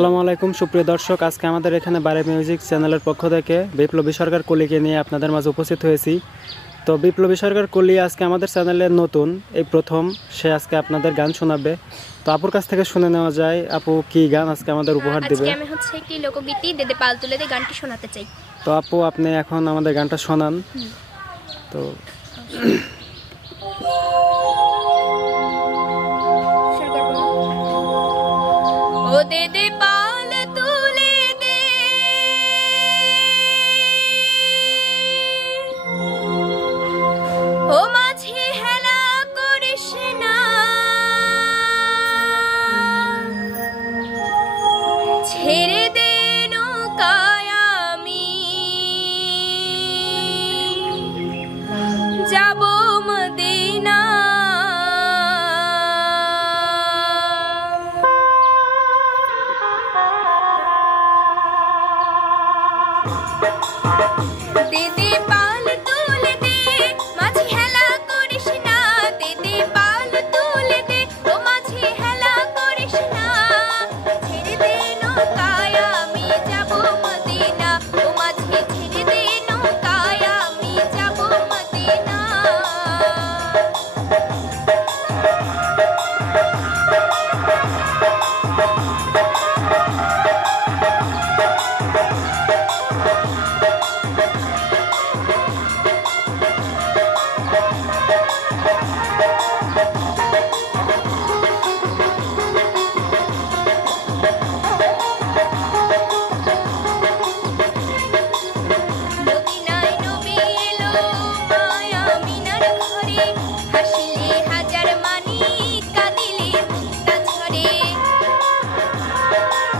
আসসালামু আলাইকুম সুপ্রিয় দর্শক আজকে আমাদের এখানে বারে মিউজিক চ্যানেলের পক্ষ থেকে বিপ্লবী সরকার কলিকে নিয়ে আপনাদের মাঝে উপস্থিত হয়েছি। তো বিপ্লবী সরকার কলি আজকে আমাদের চ্যানেলে নতুন এই প্রথম সে আজকে আপনাদের গান শোনাবে। তো আপুর কাছ থেকে শুনে নেওয়া যায় আপু কি গান আজকে আমাদের উপহার দিবে? আজকে আমি হচ্ছে একটি লোকগীতি দেদে পাল তুলে দিয়ে গানটি শোনাতে চাই। তো আপু আপনি এখন আমাদের গানটা শোনান। তো শুরু করব ও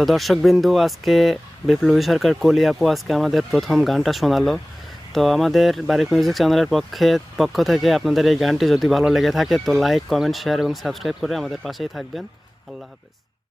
তো দর্শক বিন্দু আজকে বিপ্লবী সরকার কলি আপু আজকে আমাদের প্রথম গানটা শোনালো। তো আমাদের বারিক মিউজিক চ্যানেলের পক্ষে, পক্ষ থেকে আপনাদের এই গানটি যদি ভালো লেগে থাকে তো লাইক, কমেন্ট, শেয়ার এবং সাবস্ক্রাইব করে আমাদের পাশেই থাকবেন। আল্লাহ হাফেজ।